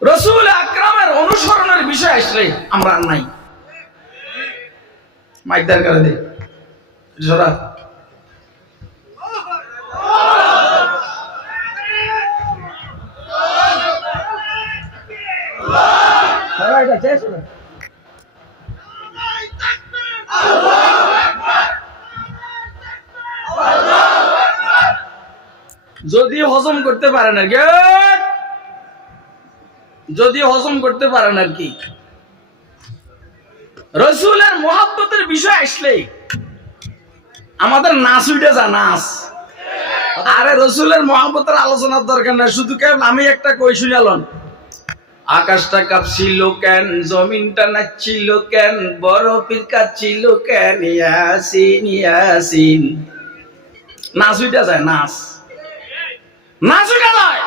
রাসূল আকরামের অনুসরণের বিষয় আসলে আমরা নাই। মাইকদার করে দে জোরা যদি হজম করতে পারেন আর কি, যদি হজম করতে পারেন আর কি, রাসূলের মুহাব্বতের বিষয় আসলে আমাদের নাচ উঠে যা নাচ। আরে রাসূলের মুহাব্বতের আলোচনার দরকার না, শুধু কেবল আমি একটা কই শুনালন। আকাশটা কাঁপছিল কেন, জমিনটা নাচছিল কেন, বরফের কাঁপছিল কেন, ইয়াসিন ইয়াসিন। নাচ উঠে যায়, নাচ নাচ উঠে যায়।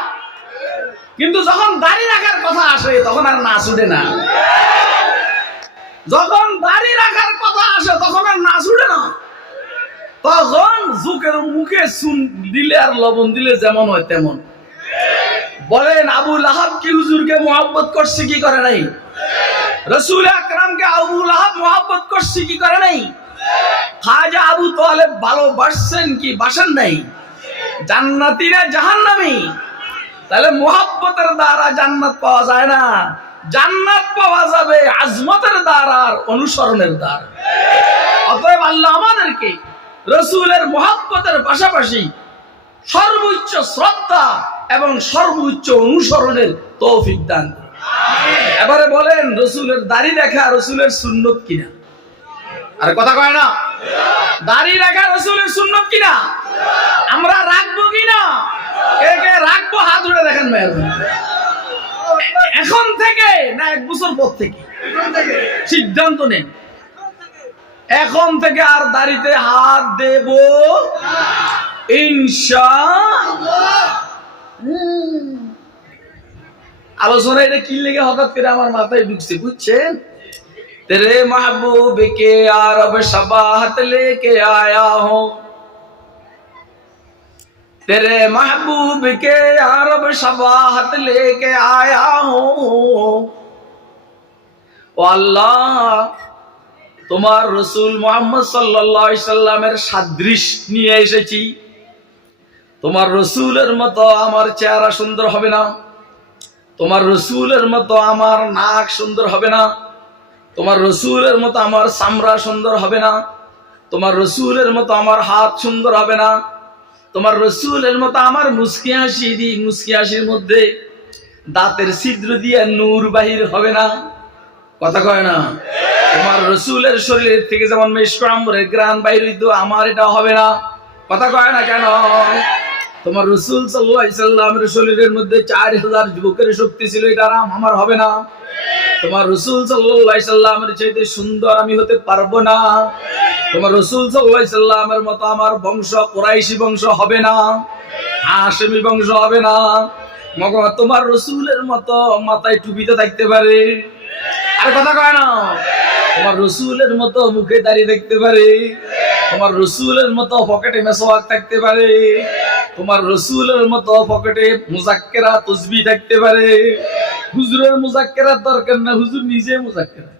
কিন্তু যখন দাড়ি রাখার কথা আসে তখন আর নাচ উঠে না। যখন দাড়ি রাখার কথা আসে তখন আর নাচ উঠে না। তখন জুকের মুখে চুন দিলে আর লবণ দিলে যেমন হয় তেমন। বলেন আবু লাহাব কি হুজুরকে মুহাব্বত করছে কি করে নাই? রাসূল আকরামকে আবু লাহাব মুহাব্বত করছে কি করে নাই? খাজা আবু তালেব ভালোবাসছেন কি বাসেন নাই? জান্নাতীরা জাহান্নামী। তাহলে মুহাব্বতের দ্বারা জান্নাত পাওয়া যায় না, জান্নাত পাওয়া যাবে আজমতের দ্বারা আর অনুসরণের দ্বারা। অতএব আল্লাহ আমাদেরকে রাসূলের মুহাব্বতের পাশাপাশি সর্বোচ্চ শ্রদ্ধা এবং সর্বোচ্চ অনুসরণের তৌফিক দান করুন। এবারে বলেন রাসূলের দাড়ি রাখা রাসূলের সুন্নত কিনা? আর কথা কয় না, দাড়ি রাখা রাসূলের সুন্নত কিনা? আমরা রাখবো কিনা? কে কে রাখবো হাত উঠে দেখেন মেহরবানি। এখন থেকে না এক বছর পর থেকে সিদ্ধান্ত নেন, এখন থেকে আর দাড়িতে হাত দেব ইনশাআল্লাহ। আলোচনা এটা কি লেগে হঠাৎ করে আমার মাথায় ঢুকছে বুঝছেন? तेरे महबूब के यारब शबाहत लेके आया हूं, तेरे महबूब के यारब शबाहत लेके आया हूं। ओ अल्लाह, তোমার রাসূল মুহাম্মদ সাল্লাল্লাহু আলাইহি সাল্লামের সাদৃশ্য নিয়ে এসেছি। তোমার রাসূলের মতো আমার চেহারা সুন্দর হবে না, তোমার রাসূলের মতো আমার নাক সুন্দর হবে না, তোমার রাসূলের মতো আমার চামড়া সুন্দর হবে না, তোমার রাসূলের মতো আমার হাত সুন্দর হবে না, তোমার রাসূলের মতো আমার মুস্কি হাসির মধ্যে দাঁতের ছিদ্র দিয়ে নূর বাহির হবে না। কথা কয় না? তোমার রাসূলের শরীর থেকে যেমন মিশক আম্বরের ঘ্রাণ বাইর হইতো আমার এটা হবে না। কথা কয় না কেন? তোমার রাসূল সাল্লাল্লাহু আলাইহি সাল্লামের শরীরের মধ্যে 4000 যুবকের শক্তি ছিল, এটা আমার হবে না। তোমার রাসূল সাল্লাল্লাহু আলাইহি সাল্লামের চাইতে সুন্দর আমি হতে পারবো না। তোমার রাসূল সাল্লাল্লাহু আলাইহি সাল্লামের মতো আমার বংশ কুরাইশি বংশ হবে না, হাশেমি বংশ হবে না। মগর তোমার রাসূলের মতো মাথায় টুপিতে থাকতে পারে, আর কথা কয় না। তোমার রাসূলের মতো মুখে দাড়ি দেখতে পারে, তোমার রাসূলের মতো পকেটে মেসওয়াক থাকতে পারে, তোমার রাসূলের মতো পকেটে মুজাক্কিরা তাসবিহ থাকতে পারে। হুজুরের মুজাক্কিরার দরকার না, হুজুর নিজে মুজাক্কিরা।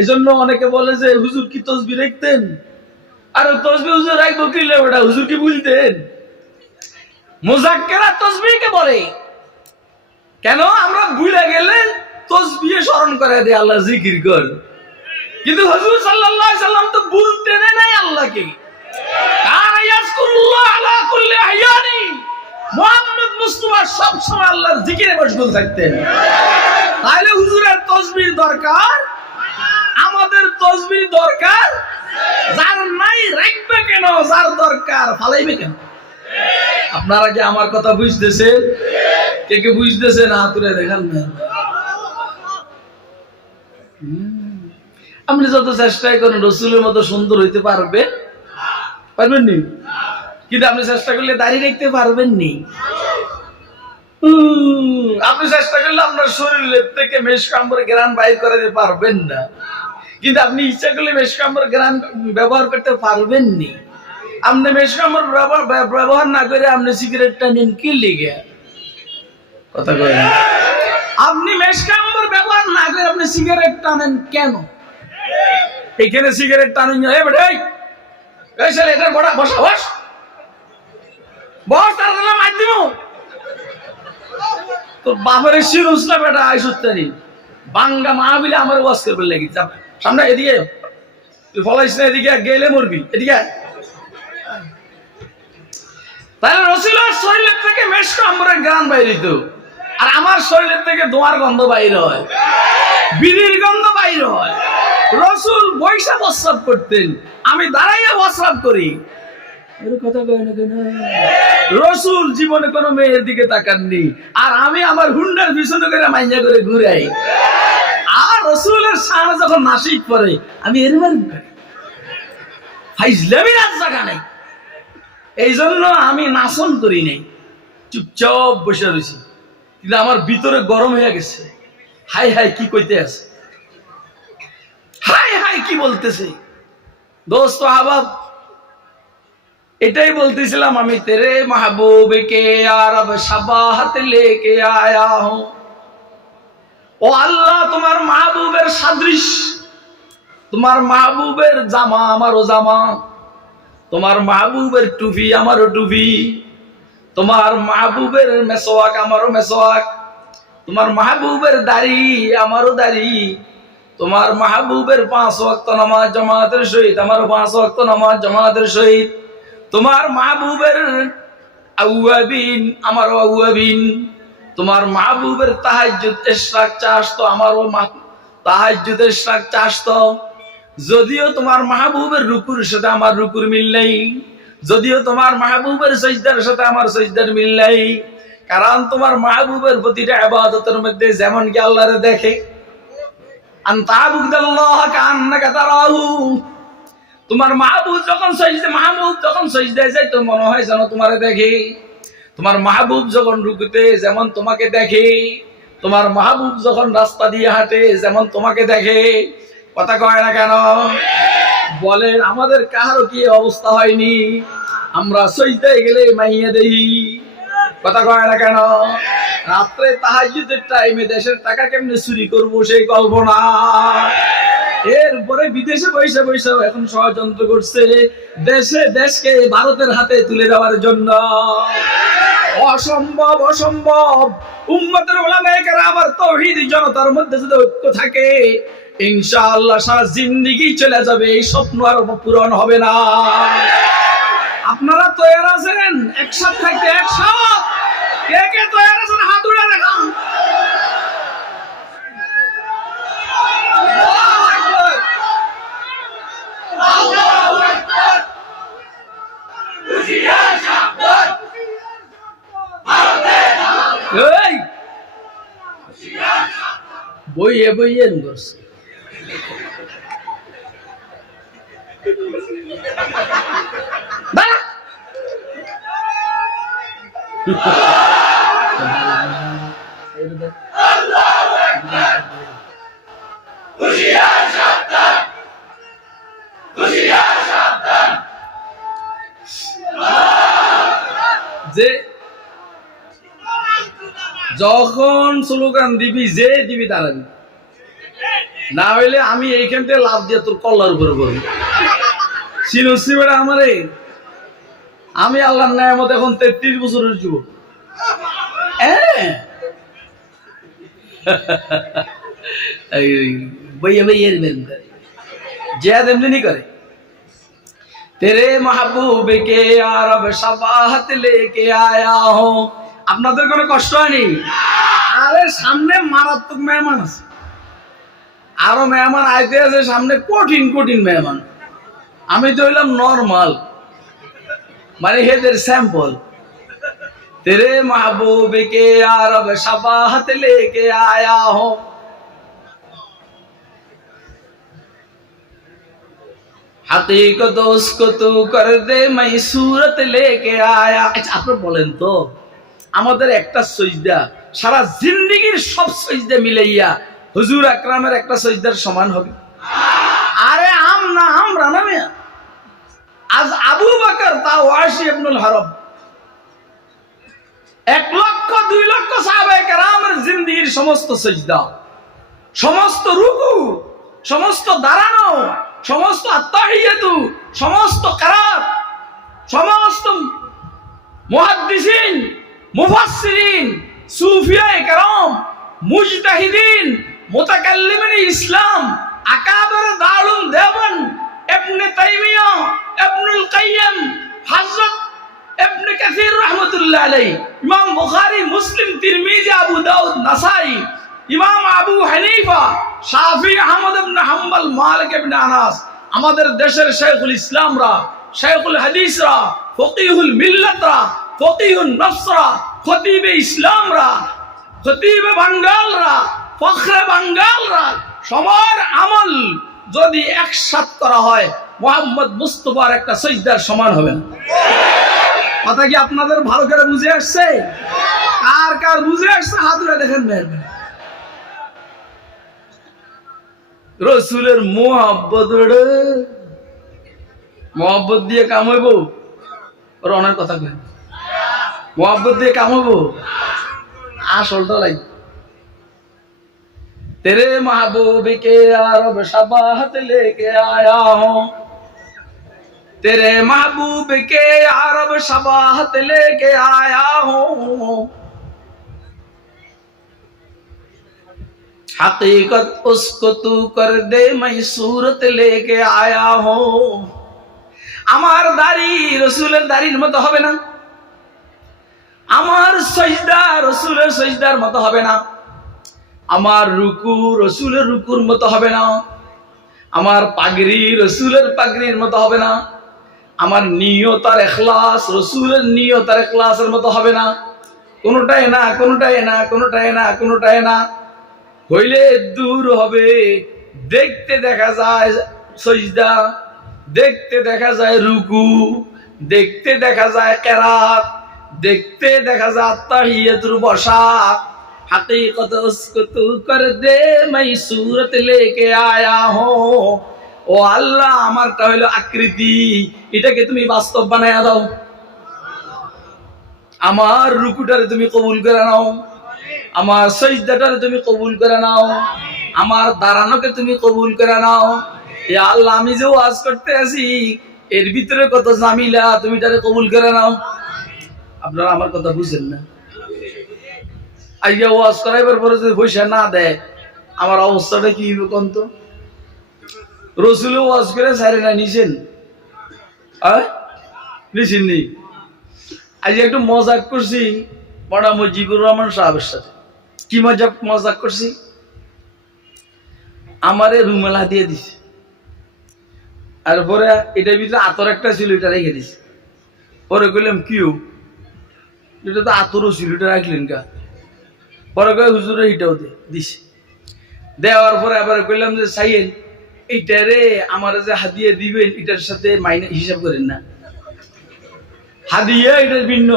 এজন্য অনেকে বলে যে হুজুর কি তাসবিহ রাখতেন? আর তাসবিহ হুজুর রাখবো কি লেওটা, হুজুর কি বলতেন? মুজাক্কিরা তাসবিহকে বলে কেন? আমরা ভুলে গেলে তাসবিহ স্মরণ করে দেয়, আল্লাহ জিকির কর। কিন্তু হুজুর সাল্লাল্লাহু আলাইহি সাল্লাম তো বলতেন নাই আল্লাহকে। কানা ইয়াজকুরুল্লাহ আলা কুল্লি আহয়ানি, মুহাম্মদ মুস্তাফা সব সময় আল্লাহর জিকিরে মশগুল থাকতেন। তাইলে হুজুরের তাসবিহ দরকার, আমাদের তাসবিহ দরকার। যার নাই রাখবে কেন, যার দরকার ফালাইবে কেন? আপনারা কি আমার কথা বুঝতেছেন? কে কে বুঝতেছেন হাত তুলে দেখান না। আপনি যত চেষ্টাই করেন রাসূলের মতো সুন্দর হইতে পারবেন নি, কিন্তু আপনি চেষ্টা করলে দাড়ি রাখতে পারবেন নি। আপনি চেষ্টা করলে আপনার শরীরের থেকে মিশক আম্বরের ঘ্রাণ বাইর করে দিতে পারবেন না, কিন্তু আপনি ইচ্ছা করলে মিশক আম্বরের ঘ্রাণ ব্যবহার করতে পারবেন নি। আপনি মিশক আম্বর ব্যবহার না করে আপনি সিগারেটটা নিন কি লিগে? কথা কয় না। আপনি মেশকাম্বর ব্যবহার না করে আপনি সিগারেট টানেন কেন? এখানে সিগারেট টানেন এই ছেলে এটা বড় বসা বস বস তার মাধ্যম তোর বাপের শিরুসলা বেটা আইসুত্তারি বাঙ্গা মাহবিলে আমার ওয়াজ করবে লেগে যা সামনে এদিকে তুই ফলাইস না এদিকে গেলে মরবি এদিকে তাহলে রসুলের শরীরের থেকে মেশকাম্বরের গান বাইরিত আর আমার শরীরের থেকে দোয়ার গন্ধ বাইর হয় বিড়ির গন্ধ বাইর হয় রসুল বৈশা প্রস্রাব করতেন আমি দাঁড়াইয়া প্রস্রাব করি কথা কয় না কেন রসুল জীবনে কোনো মেয়ের দিকে তাকাননি আর আমি আমার হুন্ডার পিছনে করে মাইয়া করে ঘুরাই আর রসুলের সামনে যখন নাসিক পরে আমি এরবার ফাইজলামি রাত জায়গা নেই এই জন্য আমি নাচন করি নাই চুপচাপ বসে রয়েছি কিন্তু আমার ভিতরে গরম হয়ে গেছে হাই হাই কি কইতে আছে হাই হাই কি বলতেছে দোস্ত আহবাব এটাই বলতেছিলাম আমি তেরে মাহবুব কে আরব শাবাহত লেকে আয়া হুঁ ও আল্লাহ তোমার মাহবুবের সাদৃশ তোমার মাহবুবের জামা আমারও জামা তোমার মাহবুবের টুপি আমারও টুপি তোমার মাহবুবের মেসওয়াক আমারও মেসওয়াক তোমার মাহবুবের দাড়ি আমারও দাড়ি তোমার মাহবুবের 5 ওয়াক্ত নামাজ জামাতের সহিত আমারও 5 ওয়াক্ত নামাজ জামাতের সহিত তোমার মাহবুবের আউয়াবিন আমারও আউয়াবিন তোমার মাহবুবের তাহাজ্জুদ ইশরাক চাস তো আমারও তাহাজ্জুদ ইশরাক চাস তো যদিও তোমার মাহবুবের রুকুর সাথে আমার রুকুর মিল নেই যদিও তোমার মাহবুবের সিজদার সাথে আমার সিজদার মিল নেই কারণ তোমার মাহবুবের প্রতিটা ইবাদতের মধ্যে যেমন কি আল্লাহরে দেখে আনতা আবুদাল্লাহ কান্নাকা তারাহু তোমার মাহবুব যখন সিজদায় যায় তো মনে হয় যেন তোমারে দেখে তোমার মাহবুব যখন রুকুতে যেমন তোমাকে দেখে তোমার মাহবুব যখন রাস্তা দিয়ে হাঁটে যেমন তোমাকে দেখে কথা কয় না কেন বলেন আমাদের কারো কি অবস্থা হয়নি আমরা সিজদায় গেলে মাইয়া দেই কথা কয় না কেন রাত্রে তাহাজ্জুদের টাইমে দেশের টাকা কেমনে চুরি করব সেই কল্পনা এরপরে বিদেশে পয়সা পয়সা এখন ষড়যন্ত্র করছে দেশকে ভারতের হাতে তুলে দেওয়ার জন্য অসম্ভব অসম্ভব উম্মতের উলামায়ে কেরাম আর তাওহীদি জনতার মধ্যে যদি ঐক্য থাকে ইনশাআল্লাহ সারা জিন্দেগি চলে যাবে এই স্বপ্ন আর পূরণ হবে না আপনারা তৈরি আছেন একসাথে থাকতে একসাথে কে কে তৈরি আছেন হাত উঠে দেখান বইয়ে বইয়ে করছে যে যখন স্লোগান দিবি যে দিবি দাঁড়াবি না হইলে আমি এইখান থেকে লাভ দিয়ে তোর কল্লার উপরে করবো সিনুসিবেটা আমারে আমি আল্লাহর নেয়ামত এখন 33 বছরের যুবক भैया भैया जैद एमनी करे तेरे महबूब के अरब शबाहत लेके आया हूं আপনাদের কোনো কষ্ট হয়নি আরে সামনে মারাত্মক মেহমান আছে আরো মেহমান আইতে আছে সামনে কঠিন কঠিন মেহমান আমি তো হইলাম নরমাল মানে হেদের স্যাম্পল तेरे महबूब के अरब शबाहत लेके आया हूं हकीकत उसको तू कर दे मैं सूरत लेके आया अच्छा आप बोलें तो আমাদের একটা সিজদা সারা জিন্দেগীর সব সিজদা মিলাইয়া হুজুর আকরামের একটা সিজদার সমান হবে আরে আমরা না মিয়া আজ আবু বকর তাওয়াশি ইবনুল হারব 1 লক্ষ 2 লক্ষ সাহাবায়ে কেরামের জিন্দেগীর সমস্ত সিজদা, সমস্ত রুকু, সমস্ত দাঁড়ানো, সমস্ত আত্তাহিয়াতু, সমস্ত কিরাত, সমস্ত মুহাদ্দিসিন, মুফাসসিরিন, সুফিয়ায়ে কেরাম, মুজতাহিদিন, মুতাকাল্লিমিন ইসলাম, আকাবের দারুল দেওবন্দ, ইবনে তাইমিয়া, ইবনুল কাইয়্যিম, হযরত ইবনে কাসির রাহমাতুল্লাহ আলাইহি, ইমাম বুখারী, মুসলিম, তিরমিজি, আবু দাউদ, নাসাই, ইমাম আবু হানিফা, শাফি, আহমদ ইবনে হাম্বল, মালিক ইবনে আনাস, আমাদের দেশের শাইখুল ইসলামরা, শাইখুল হাদিসরা, ফকিহুল মিল্লাতরা, ফকিহুন নফসরা, খতিবে ইসলামরা, খতিবে বাঙ্গালরা, ফখরে বাঙ্গালরা, সবার আমল যদি একসাথ করা হয় মুহাম্মদ মুস্তাফার একটা সিজদার সমান হবে না। কথা কি আপনাদের ভালো করে বুঝে আসছে? কার কার বুঝে আসছে হাত তুলে দেখেন। রসুলের মোহাব্বত দিয়ে কাম হইব? রনের কথা কেন? মোহাব্বত দিয়ে কাম হইব? আসলটা লাগবে। तेरे महबूब के अरब शबाहत लेके आया हूँ, तेरे महबूब के अरब शबाहत लेके आया हूँ, हकीकत उसको तू कर दे मैं सूरत लेके आया हूँ। আমার দাড়ি রসুলের দাড়ির মতো হবে না, আমার সিজদা রসুলের সিজদার মতো হবে না, আমার রুকু রসুলের রুকুর মতো হবে না, আমার পাগড়ি রসুলের পাগড়ির মতো হবে না, আমার নিয়ত আর ইখলাস রসুলের নিয়ত আর ইখলাসের মতো হবে না। কোনোটাই না, কোনোটাই না, কোনোটাই না, কোনোটাই না। হইলে দূর হবে। দেখতে দেখা যায় সিজদা, দেখতে দেখা যায় রুকু, দেখতে দেখা যায় কিরাত, দেখতে দেখা যায় তাহিয়াতুর বসা। हकीकत उसको तू कर दे मैं सूरत लेके आया हूँ। ও আল্লাহ, আমারটা হইলো আকৃতি, এটাকে তুমি বাস্তব বানায়া দাও। আমার রুকুটারে তুমি কবুল করে নাও, আমার সিজদাটারে তুমি কবুল করে নাও, আমার দাঁড়ানোকে তুমি কবুল করে নাও। এ আল্লাহ, আমি যে ওয়াজ করতে আছি এর ভিতরে কত জামিলা, তুমি এটারে কবুল করে নাও। আপনারা আমার কথা বুঝেন না? আইয়া ওয়াজ করাইবার পরে যদি পয়সা না দেয় আমার অবস্থাটা কি হবে কোন তো? রসুলে ওয়াজ করে সারে না নিছেন? নিছেন নি? আজ একটু মজাক করছি বড়া মুজিবুর রহমান সাহেবের সাথে। কি মজাক করছি? আমারে রুমাল হাতিয়ে দিছে, আর পরে এটার ভিতরে আতর একটা ছিল, এটা রেখে দিছে। পরে কইলাম কিউ, এটা তো আতরও ছিল, এটা রাখলেন কা? পরে কয়ে হুজুরে এটাও দিছে। দেওয়ার পরে আবার কইলাম যে সাইয়েন এইটারে আমার যে হাদিয়া দিবেন এটার সাথে মাইনে হিসাব করেন না, হাদিয়া এটার ভিন্ন,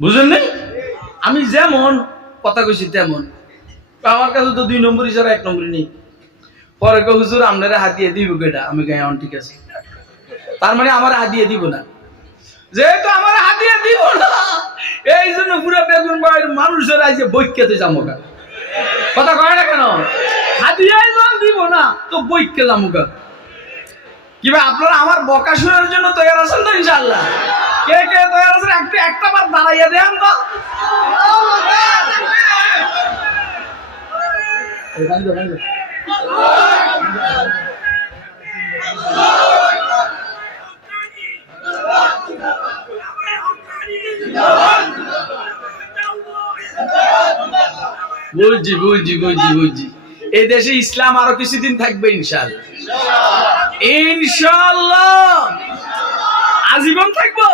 বুঝলেন না? আমি যেমন কথা কইছি তেমন, আমার কাছে তো 2 নম্বরই ছাড়া 1 নম্বরই নেই। পরে কয়ে হুজুর আপনারা হাদিয়া দিব কেটা? আমি কই এখন ঠিক আছে, তার মানে আমার হাদিয়া দিব না। যেহেতু আমার হাদিয়া দিব না, এই জন্য পুরো বেগুন বাড়ির মানুষের আইসে বৈক্যতে যামোগা। কথা কয় না কেন? হাদিয়াই যখন দিব না তো বৈক্যে যামোগা। কি ভাই, আপনারা আমার বকা শোনার জন্য তৈরি আছেন তো? ইনশাআল্লাহ কে কে তৈরি আছেন? একটা বার দাঁড়াইয়া দেন তো। বুঝছি বুঝছি বুঝছি বুঝছি। এই দেশে ইসলাম আরো কিছুদিন থাকবে ইনশাআল্লাহ। ইনশাআল্লাহ আজীবন থাকবো।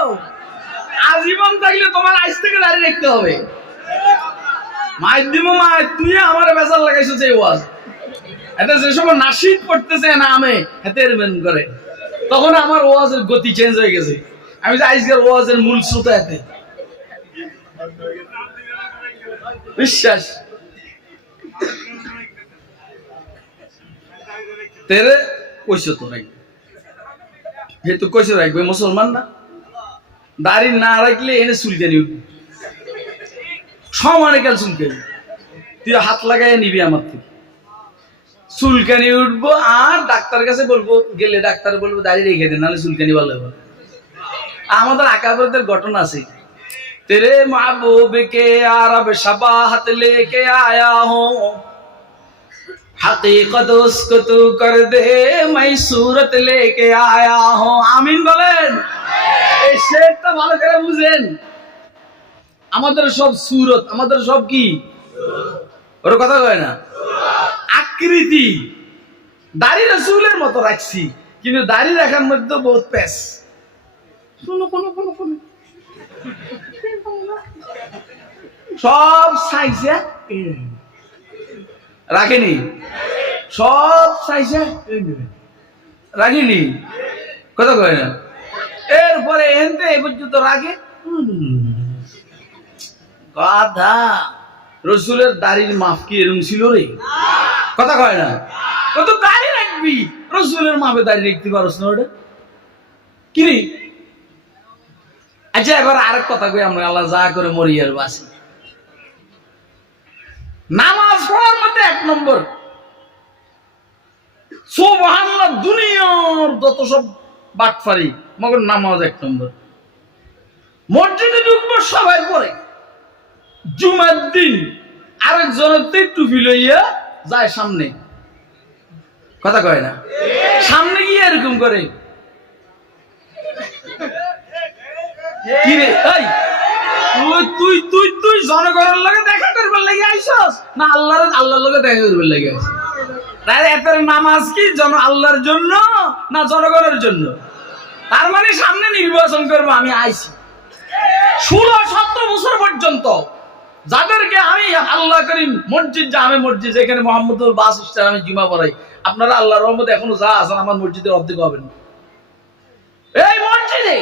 আজীবন থাকলে তোমার আজ থেকে দাঁড়িয়ে রাখতে হবে। মাধ্যম মায় তুই আমার বেচার লাগাইছো যে ওয়াজ, এতে যে সময় নাশিদ পড়তেছে না আমি হাতে এরমেন করে, তখন আমার ওয়াজের গতি চেঞ্জ হয়ে গেছে। আমি যে আজকের ওয়াজের মূল শ্রোতা এতে বিশ্বাস তেরে কইছো তো রাখবে, যেহেতু কইছো রাখবে মুসলমান না, দাড়ি না রাখলে এনে চুলকানি উঠবে। সমানে গেল চুলকানি, তুই হাত লাগাই নিবি আমার থেকে, চুলকানি উঠবো আর ডাক্তার কাছে বলবো, গেলে ডাক্তার বলবো দাঁড়িয়ে রেখে দেন, নাহলে চুলকানি ভালো হবে। আমাদের আকাবরদের ঘটনা আছে, তেরে महबूब के अरब शबाहत लेके आया हूँ, हकीकत उसको तू कर दे, मैं सूरत लेके आया हूँ। आमीन বলেন। এই শেরটা ভালো করে বুঝেন, আমাদের সব সুরত, আমাদের সব কি ওর কথা কয় না, আকৃতি দাড়ি রাসূলের মতো রাখছি, কিন্তু দাড়ি রাখার মধ্যে বহুত পেশ। শুনো কোনো কোনো কোনো সব সাইজে রাখেনি, সব সাইজে রাখিনি, কথা কয় না। এরপরে এনতে এই পর্যন্ত রাখে গাধা। রসুলের দাড়ির মাপ কি এরকম ছিল রে? কথা কয় না। কত দাড়ি রাখবি, রসুলের মাপে দাড়ি রাখতে পারস না ওটা কি রে? আচ্ছা এবার আরেক কথা কই, আমরা আল্লাহ যা করে মরি আর বাসি। নামাজ পড়ার মধ্যে 1 নম্বর, সুবহানাল্লাহ, দুনিয়ার যত সব বাটফারি মগর নামাজ 1 নম্বর। মসজিদে ঢুকবো সবাই পড়ে, জুমার দিন আরেকজনের টুপি লইয়া যায় সামনে, কথা কয় না, সামনে গিয়ে এরকম করে, কি রে এই তুই তুই তুই জনগণের লগে দেখা করবার লাগি আইছস না আল্লাহর লগে দেখা করবার লাগি আইছস? তাহলে এত নামাজ কি আল্লাহর জন্য না জনগণের জন্য? তার মানে সামনে নির্বাচন করবো, আমি আইছি 16-17 বছর পর্যন্ত যাদেরকে আমি আল্লাহ করিম মসজিদ জামে মসজিদ, যেখানে মোহাম্মদুল বাস স্টার আমি জুমা পড়াই, আপনারা আল্লাহর রহমতে এখনো যা আছেন আমার মসজিদের অর্ধেক হবেন। এই মসজিদে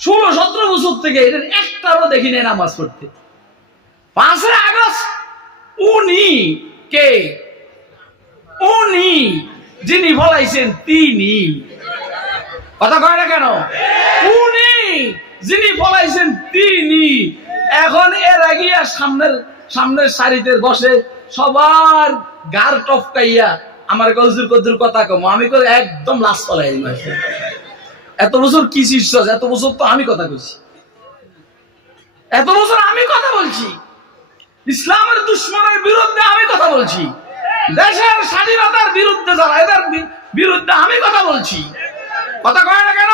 16-17 বছর থেকে এদের একটারও দেখি নাই নামাজ পড়তে। 5 আগস্ট উনি কে? উনি যিনি ফলাইছেন তিনি, কথা কয় না কেন? উনি যিনি ফলাইছেন তিনি। এখন এর আগে সামনের সারিতে বসে সবার গার টপকাইয়া আমার হুজুর কদ্দুর কথা কম, আমি একদম লাশ ফলাই দিই। এত বছর কি শীর্ষ, এত বছর তো আমি কথা বলছি, এত বছর আমি কথা বলছি, ইসলামের দুশ্মনের বিরুদ্ধে আমি কথা বলছি, দেশের স্বাধীনতার বিরুদ্ধে যারা এদের বিরুদ্ধে আমি কথা বলছি, কথা কয় না কেন?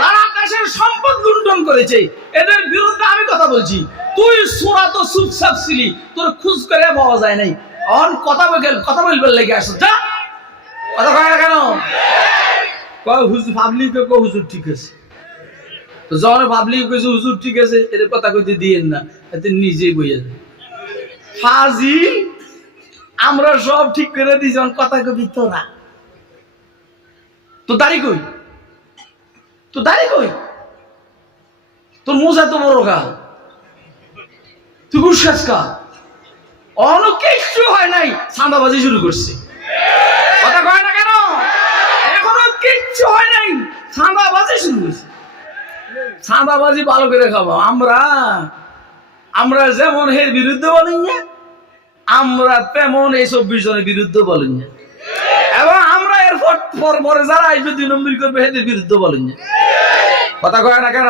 যারা দেশের সম্পদ লুণ্ঠন করেছে এদের বিরুদ্ধে আমি কথা বলছি। তুই সুরা তো চুপচাপ ছিলি, তোর খোঁজ করে পাওয়া যায় নাই, অন কথা বলবার লেগে আসো, যা, কথা কয় না কেন? হুজুর পাবলিক হুজুর ঠিক আছে, তো যখন পাবলিক কইছে হুজুর ঠিক আছে, এর কথা কইতে দিয়েন না, এতে নিজেই বইয়া যায় ফাজিল। আমরা সব ঠিক করে দিই, যখন কথা কবি তোরা, তো দাড়ি কই, তো দাড়ি কই, তোর মোজা তো বড় খা, তুই গুসখাস খা, অনেক কিছু হয় নাই, চাঁদাবাজি শুরু করছে, কথা কয় না কেন? এখনো কিচ্ছু হয় নাই, চাঁদাবাজি শুরু করছে। চাঁদাবাজি ভালো করে খাবো আমরা যেমন এর বিরুদ্ধে বলেন না, আমরা তেমন এই 24 জনের বিরুদ্ধে বলেন না, এবং আমরা এর পরে যারা আসবে 2 নম্বর করবে এদের বিরুদ্ধে বলেন না, কথা কয় না কেন?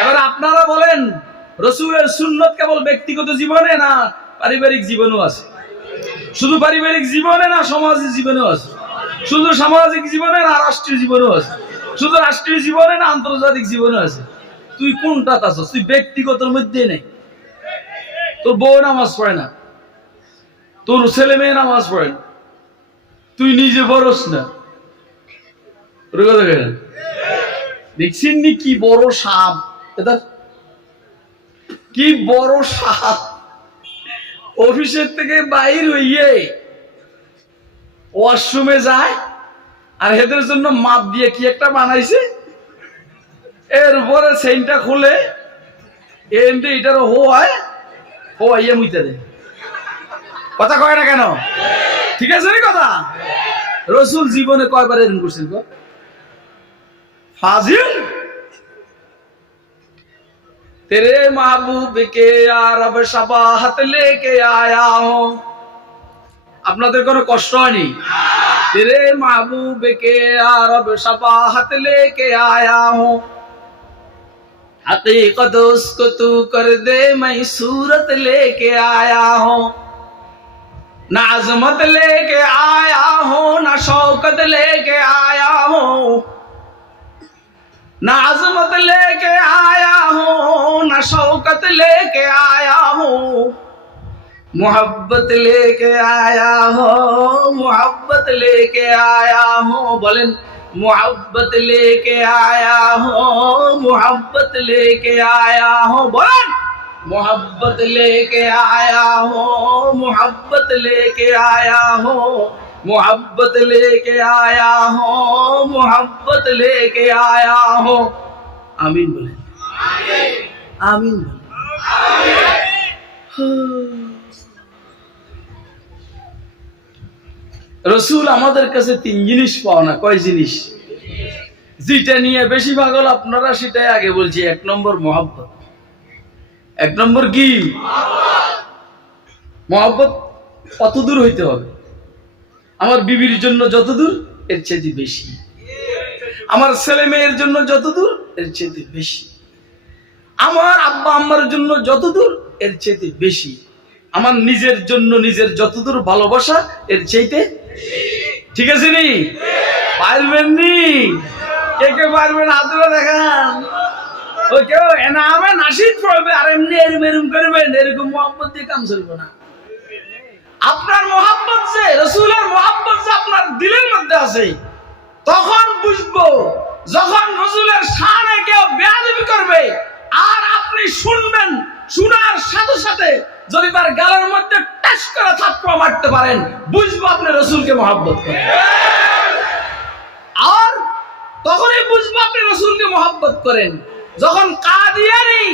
এবার আপনারা বলেন, রসুলের সুন্নত কেবল ব্যক্তিগত জীবনে না পারিবারিক জীবনেও আছে? শুধু পারিবারিক জীবনে না সমাজের জীবনেও আছে? শুধু সামাজিক জীবনে না রাষ্ট্রীয় জীবনেও আছে? শুধু রাষ্ট্রীয় জীবনে না আন্তর্জাতিক জীবনে আছে? তুই কোনটা আছিস? তুই ব্যক্তিগতর মধ্যে নেই, তোর বউ নামাজ পড়ে না, তোর ছেলে মেয়ে নামাজ পড়ে না, তুই নিজে পড়স না, দেখছেন নি কি বড় সাপ, এটা কি বড় সাপ, অফিসের থেকে বাইর হইয়ে ওয়াশরুমে যায়, আর এদের জন্য মাপ দিয়ে কি একটা বানাইছে, এরপরে সেইটা খুলে এটার হোয়াইয়া মুইতে দেয়, কথা কয় না কেন? ঠিক আছে রে কথা? রসুল জীবনে কয়বার এরকম করছেন গো? ফাজিল। तेरे महबूब के यार अब शबाहत लेके आया हूं। আপনাদের কোনো কষ্ট হয়নি? तेरे महबूब के यार अब शबाहत लेके आया हूं, हकीकत उसको तू कर दे मैं सूरत लेके आया हूं, ना अजमत लेके आया हूं ना शौकत लेके आया हूं, ना अजमत लेके आया हूं ना शौकत लेके आया हूं, मोहब्बत लेके आया हो, मोहब्बत लेके आया हो। बोलें मोहब्बत लेके आया हो, मोहब्बत लेके आया हो। बोलें मोहब्बत लेके आया हो, मोहब्बत लेके आया हो, मोहब्बत लेके आया हो, मोहब्बत लेके आया हो। आमीन बोलें, आमीन बोलें। রসুল আমাদের কাছে তিন জিনিস পাওয়া না, কয় জিনিস? যেটা নিয়ে বেশি পাগল আপনারা সেটাই আগে বলছি। এক নম্বর মহব্বত। এক নম্বর কি? মহব্বত কত দূর হইতে হবে? আমার বিবির জন্য যত দূর এর চেয়ে বেশি, আমার ছেলে মেয়ের জন্য যত দূর এর চেয়ে বেশি, আমার আব্বা আম্মার জন্য যত দূর এর চেয়ে বেশি, আমার নিজের জন্য নিজের যত দূর ভালোবাসা এর চাইতে। ঠিক আছে নি? পারবেন নি? কে কে পারবেন হাতটা দেখান। ও কেউ এনামে নাশিদ পড়বে আর এমনি এরম করবেন, এরকম মোহাব্বত দিয়ে কাম চলবে না। আপনার মোহাব্বত যে রাসূলের মোহাব্বত যে আপনার দিলের মধ্যে আছে, তখন বুঝবো যখন রাসূলের শানে কেউ বেয়াদবি করবে আর আপনি শুনবেন, শোনার সাথে সাথে যদি তার গালের মধ্যে টাচ করে থাপ্পড় মারতে পারেন, বুঝবো আপনি রাসূলকে মহব্বত করেন। আর তখনই বুঝবো আপনি রাসূলকে মহব্বত করেন যখন কাদিয়ানী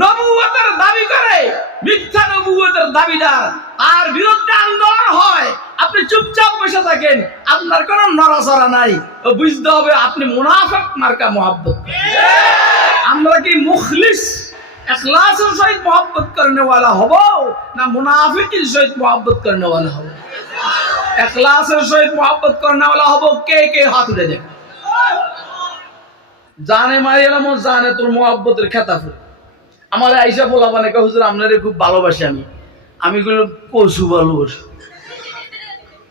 নবুয়তের দাবি করে, মিথ্যা নবুয়তের দাবিদার, তার বিরুদ্ধে আন্দোলন হয়, আপনি চুপচাপ বসে থাকেন, আপনার কোনো নড়াচড়া নাই, বুঝতে হবে আপনি মুনাফিক মার্কা মহব্বত করেন। আমরা কি মুখলিস इखलासের সহিত मोहब्बत करने वाला হবো না মুনাফিকের সহিত मोहब्बत करने वाला হবো? इखलासের সহিত मोहब्बत करने वाला হবো। কে কে হাত উঠে দেখ। জানে মারিয়ালাম জানে তোর मोहब्बतेর খেতা ফুল। আমার আয়েশা বলা মানে কে হুজুর আপনারে খুব ভালোবাসি আমি গুলো পশু ভালোবাসি।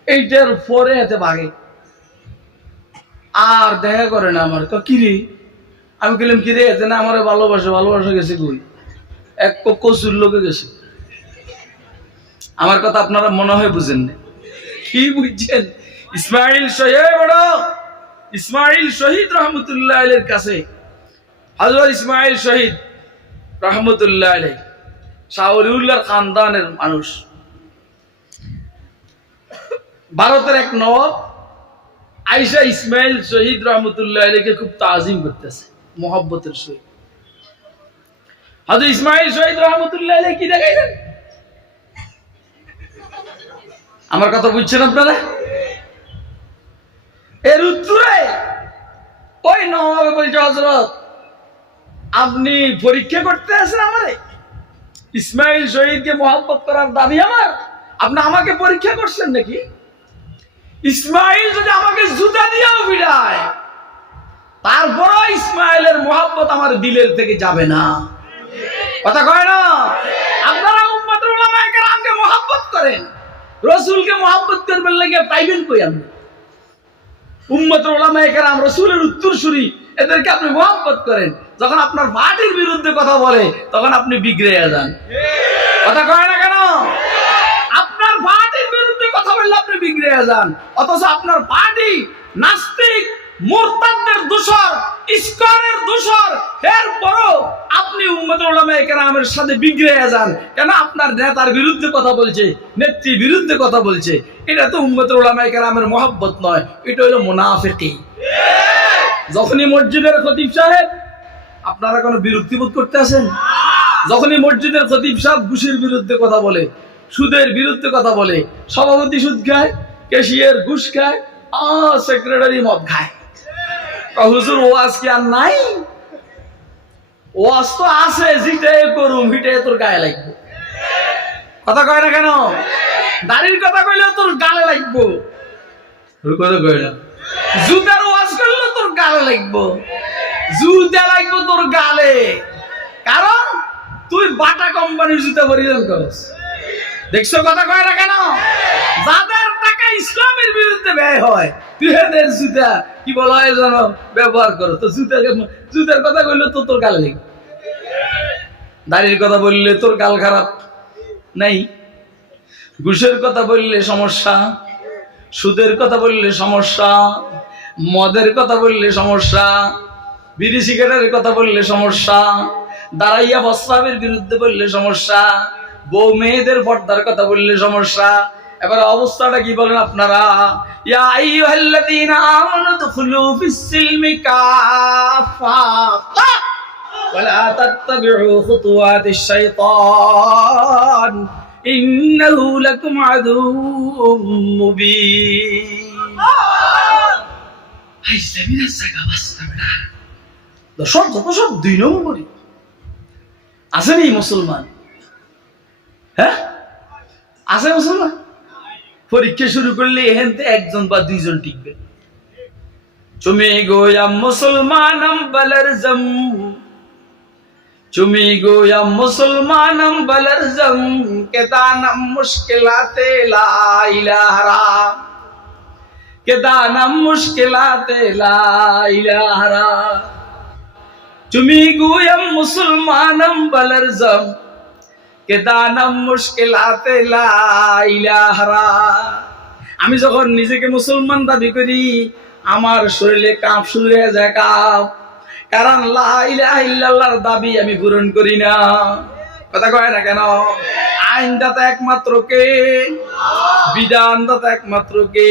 এইটার পরে এতে ভাগে আর দেখা করে না। আমার কি রে? আমি বললাম কি রে, এতে না আমার ভালোবাসা গেছে কই? এক কচুর লোকে গেছে। আমার কথা আপনারা মনে হয় বুঝেন না। কি বুঝছেন? ইসমাইল শহীদ রহমতুল্লাহ আলাইহির কাছে, হযরত ইসমাইল শহীদ রহমতুল্লাহ আলাইহি শাহ ওলিউল্লাহর খানদানের মানুষ। ভারতের এক নবাব আয়েশা ইসমাইল শহীদ রহমতুল্লাহ আলাইহিকে খুব তাজিম করতেছে মোহাব্বতের সহিত। হযরত ইসমাইল শহীদ রহমতুল্লাহ আলাইহি কি দেখাইলেন? আমার কথা বুঝছেন আপনারা? এর উত্তরে ওই নবাব বলছে, হযরত আপনি পরীক্ষা করতে আছেন আমারে? ইসমাইল শহীদকে মোহাব্বত করার দাবি আমার, আপনি আমাকে পরীক্ষা করছেন নাকি? ইসমাইল যদি আমাকে জুতা দিয়েও বিড়ায়, তারপরও ইসমাইলের মোহাব্বত আমার দিলের থেকে যাবে না। কথা কয় না? আপনারা উম্মতের উলামায়ে কেরামকে মোহাব্বত করেন, রাসূলকে মোহাব্বত করবেন লাগে পাইবেন কই? আপনি উম্মতের উলামায়ে কেরাম রাসূলের উত্তরসূরি, এদেরকে আপনি মোহাব্বত করেন। যখন আপনার পার্টির বিরুদ্ধে কথা বলে তখন আপনি বিগড়ে যান। কথা কয় না কেন? আপনার পার্টির বিরুদ্ধে কথা বললে আপনি বিগড়ে যান, অথচ আপনার পার্টি নাস্তিক মুরতাদদের দোষর, ইস্কনের দোষর, এরপরও আপনি উম্মতের উলামায়ে কেরামের সাথে বিগড়ে যান কেন? আপনার নেতার বিরুদ্ধে কথা বলছে, নেত্রীর বিরুদ্ধে কথা বলছে, এটা তো উম্মতের উলামায়ে কেরামের মহব্বত নয়, এটা হলো মুনাফিকি। যখনই মসজিদের খতিব সাহেব, আপনারা কোনো বিরক্তি বোধ করতে আছেন? যখনই মসজিদের খতিব সাহেব ঘুষের বিরুদ্ধে কথা বলে, সুদের বিরুদ্ধে কথা বলে, সভাপতি সুদ খায়, ক্যাশিয়ার ঘুষ খায়, সেক্রেটারি মদ খায়, হুজুর ওয়াজ কি আর নাই? ওয়াজ তো আছে, যেটাই করুম হিটাই তোর গায়ে লাগবে। কথা কয় না কেন? দাড়ির কথা কইলে তোর গালে লাগবো। কথা কয় না? জুতার ওয়াজ করলে তোর গালে লাগবো, জুতা লাগবো তোর গালে। কারণ তুই বাটা কোম্পানির জুতা পরিধান করস। দেখছো কথা কয় না কেন? যাদের টাকা ইসলামের বিরুদ্ধে ব্যয় হয়, তুই এদের জুতা কি বলা হয় জানো ব্যবহার করো। তো জুতার কথা কইলে তো তোর গালে লাগবে, দাড়ির কথা বললে তোর গাল খারাপ নাই, ঘুষের কথা বললে সমস্যা, সুদের কথা বললে সমস্যা, মদের কথা বললে সমস্যা, বিড়ি সিগারেটের কথা বললে সমস্যা, দাঁড়াইয়া প্রস্রাবের বিরুদ্ধে বললে সমস্যা, বউ মেয়েদের পর্দার কথা বললে সমস্যা। এবার অবস্থাটা কি বলেন আপনারা? ইয়া আইয়ুহাল্লাযীনা আমানু দুখুলু ফিস-সিলমি কাফা ওয়ালা তাত্তাবিউ খুতুওয়াতিশ শাইতান ইন্নাহু লাকুম আদুউম মুবিন। ইসলামিনা জায়গা বাস্তা বেটা দশম যত সব 2 নম্বরই আসেনি মুসলমান। হ্যাঁ আছে মুসলমান। পরীক্ষা শুরু করলে এখানতে একজন বা দুইজন টিকবে। চুমি গোয়া মুসলমানম বলরজম, চুমি গোয়া মুসলমানম বলরজম কে দানম মুশকিলাতে লা ইলাহা, কে দানম মুশকিলাতে লা ইলাহা। চুমি গোয়া মুসলমানম বলরজম কে দানম মুশকিলাতে লা ইলাহা। আমি যখন নিজেকে মুসলমান দাবি করি, আমার শরীরে কাঁপ শুরু হয়ে যায়, কাঁপ। কারণ লা ইলাহা ইল্লাল্লাহর দাবি আমি পূরণ করি না। কথা কয় না কেন? আইনদাতা একমাত্র কে? বিধানদাতা একমাত্র কে?